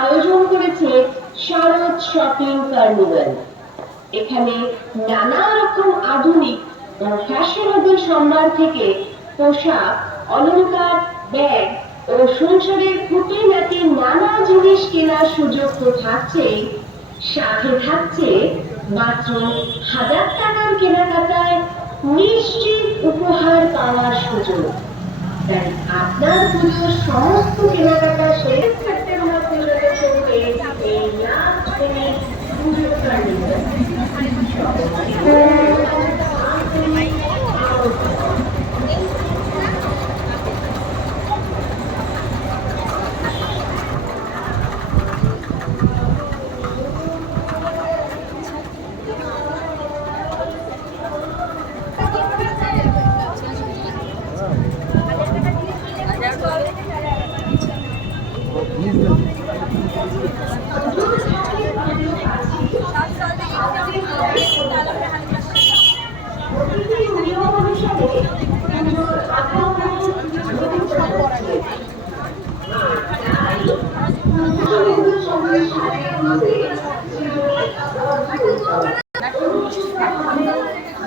আয়োজন করেছে শরৎ shopping carnival. এখানে নানা রকম আধুনিক ও ফ্যাশনেবল সম্ভার থেকে পোশাক, অলংকার, ব্যাগ ও সংসারের খুঁটিনাটি নানা জিনিস কেনার সুযোগ তো থাকছেই। সাথে থাকছে মাত্র হাজার টাকার কেনাকাটায় নিশ্চিত উপহার পাওয়ার সুযোগ। তাই আপনার পুজোর সমস্ত কেনাকাটা শেষ লাভ শ্রেণির নিয়ম অনুসারে পুজোর আগমন চলছে আর তাই পুজোর সঙ্গে সাথে হবে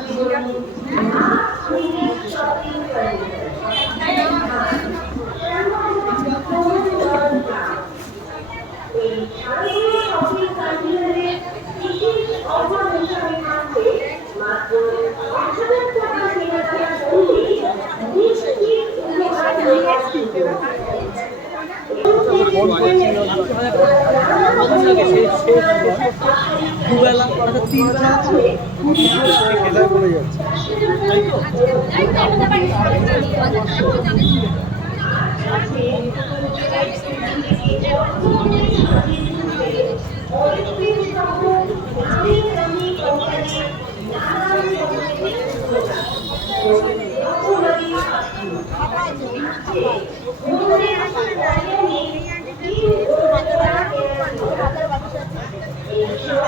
জীবনের অদ্ভুত এই শারদীয় শপিং কার্নিভালে বিশেষ অফার হিসাবে থাকছে মাত্র এক হাজার টাকা কেনাকাটা করলেই নিশ্চিত উপহার নেওয়ার সুযোগ। দুবেলা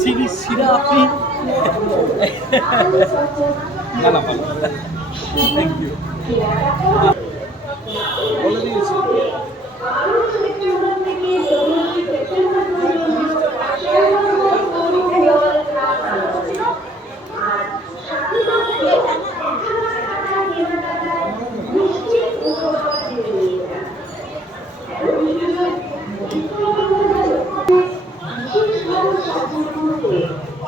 চিনি শিরা আপনি ভালো থ্যাংক ইউ বলে দিয়েছি আয়োজন করেছে শারদ শপিং কার্নিভাল নানা রকম আধুনিক ও ফ্যাশনেবল সম্ভার থেকে পোশাক অলংকার ব্যাগ ও সংসারের অন করে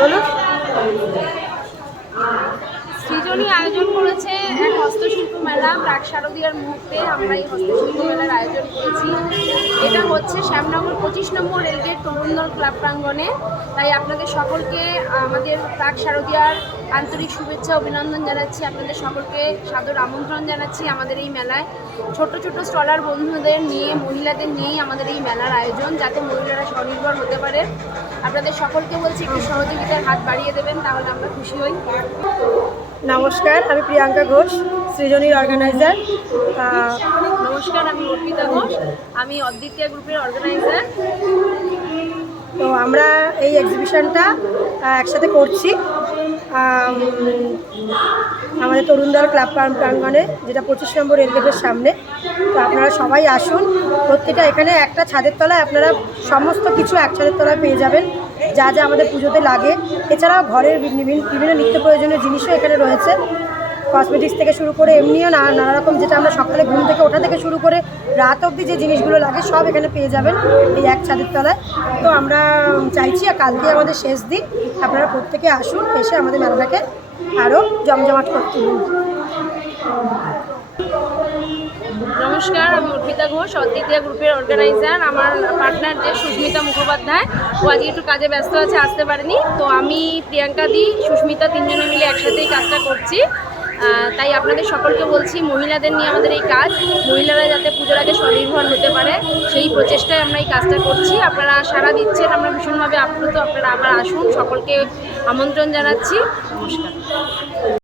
যাবে সৃজনী আয়োজন করেছে এক হস্তশিল্প মেলা, প্রাক শারদীয়ার মুহূর্তে আমরা এই হস্তশিল্প মেলার আয়োজন করেছি। এটা হচ্ছে শ্যামনগর পঁচিশ নম্বর রেলগেট তরুণদল ক্লাব প্রাঙ্গণে। তাই আপনাদের সকলকে, আমাদের প্রাক শারদীয়ার আন্তরিক শুভেচ্ছা, অভিনন্দন জানাচ্ছি। আপনাদের সকলকে সাদর আমন্ত্রণ জানাচ্ছি আমাদের এই মেলায়। ছোট ছোট স্টলার বন্ধুদের নিয়ে, মহিলাদের নিয়েই আমাদের এই মেলার আয়োজন, যাতে মহিলারা স্বনির্ভর হতে পারে। আপনাদের সকলকে বলছি একটু সহযোগিতার হাত বাড়িয়ে দেবেন তাহলে আমরা খুশি হই। নমস্কার আমি প্রিয়াঙ্কা ঘোষ সৃজনীর অর্গানাইজার নমস্কার আমি অর্পিতা ঘোষ আমি অদ্বিতীয় গ্রুপের অর্গানাইজার তো আমরা এই এক্সিবিশনটা একসাথে করছি। আমাদের তরুণদল ক্লাব প্রাং- প্রাঙ্গণে, যেটা পঁচিশ নম্বর রেলগেটের সামনে। তো আপনারা সবাই আসুন। প্রত্যেকটা এখানে একটা ছাদের তলায় আপনারা সমস্ত কিছু এক ছাদের তলায় পেয়ে যাবেন। যা যা আমাদের পুজোতে লাগে। এছাড়াও ঘরের বিভিন্ন বিভিন্ন নিত্য প্রয়োজনীয় জিনিসও এখানে রয়েছে। কসমেটিক্স থেকে শুরু করে এমনিও নানা নানা রকম যেটা আমরা সকালে ঘুম থেকে ওঠা থেকে শুরু করে রাত অবধি যে জিনিসগুলো লাগে সব এখানে পেয়ে যাবেন এই এক ছাদের তলায়। তো আমরা চাইছি আর কালকে আমাদের শেষ দিন, আপনারা প্রত্যেকে আসুন, এসে আমাদের মেলাটাকে আরও জমজমাট করে তুলুন নমস্কার, আমি অর্পিতা ঘোষ, অদ্বিতীয়া গ্রুপের অর্গানাইজার আমার পার্টনার যে সুস্মিতা মুখোপাধ্যায়, ও আজকে একটু কাজে ব্যস্ত আছে, আসতে পারেনি। তো আমি প্রিয়াঙ্কা দি, সুস্মিতা তিনজনে মিলে একসাথেই কাজটা করছি। তাই আপনাদের সকলকে বলছি, মহিলাদের নিয়ে আমাদের এই কাজ। মহিলারা যাতে পুজোর আগে স্বনির্ভর হতে পারে, সেই প্রচেষ্টায় আমরা এই কাজটা করছি। আপনারা সারা দিচ্ছেন, আমরা ভীষণভাবে আপ্লুত। আপনারা আবার আসুন, সকলকে আমন্ত্রণ জানাচ্ছি। নমস্কার।